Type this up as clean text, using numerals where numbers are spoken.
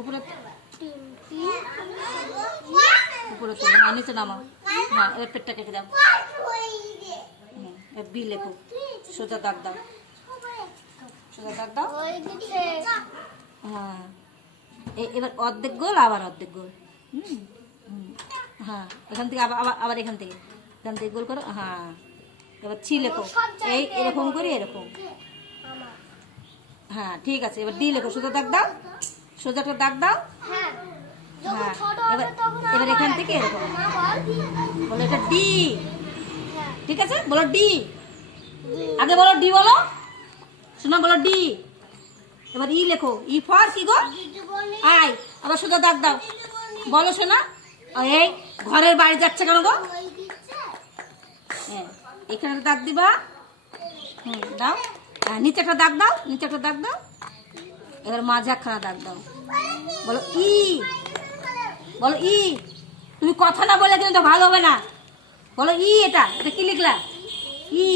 উপরে উপরে তোলো, হ্যাঁ নিচে নামাও। হ্যাঁ এবার পেটটা কেটে দাও। বি লেখো, সোজা দাগ দাও, সোজা দাগ দাও। হ্যাঁ এবার অর্ধেক গোল, আবার অর্ধেক গোল। হ্যাঁ এখান থেকে আবার আবার আবার এখান থেকে গোল করো। হ্যাঁ এবার ছি লেখো, এই এরকম করি এরকম। হ্যাঁ ঠিক আছে, এবার ডি লেখো, সোজা দাগ দাও, সোজাটা দাগ দাও। হ্যাঁ এবার এবার এখান থেকে এরকম বলো, এটা ডি। ঠিক আছে, বলো ডি, আগে বলো ডি, বলো শোনা, বলো ডি। এবার ই লেখো, ই ফর কি গো, আই। আবার সোজা দাগ দাও, বলো শোনা। এই ঘরের বাইরে যাচ্ছে কেন গো? হ্যাঁ এখানে দাগ দিবা। দাও। হ্যাঁ নিচে একটা দাগ দাও, নিচে একটা দাগ দাও। এবার মাঝে একখানা দাগ দাও, বলো ই, বলো ই। তুমি কথা না বলে কিন্তু ভালো হবে না, বলো ই। এটা এটা কি লিখলা? ই।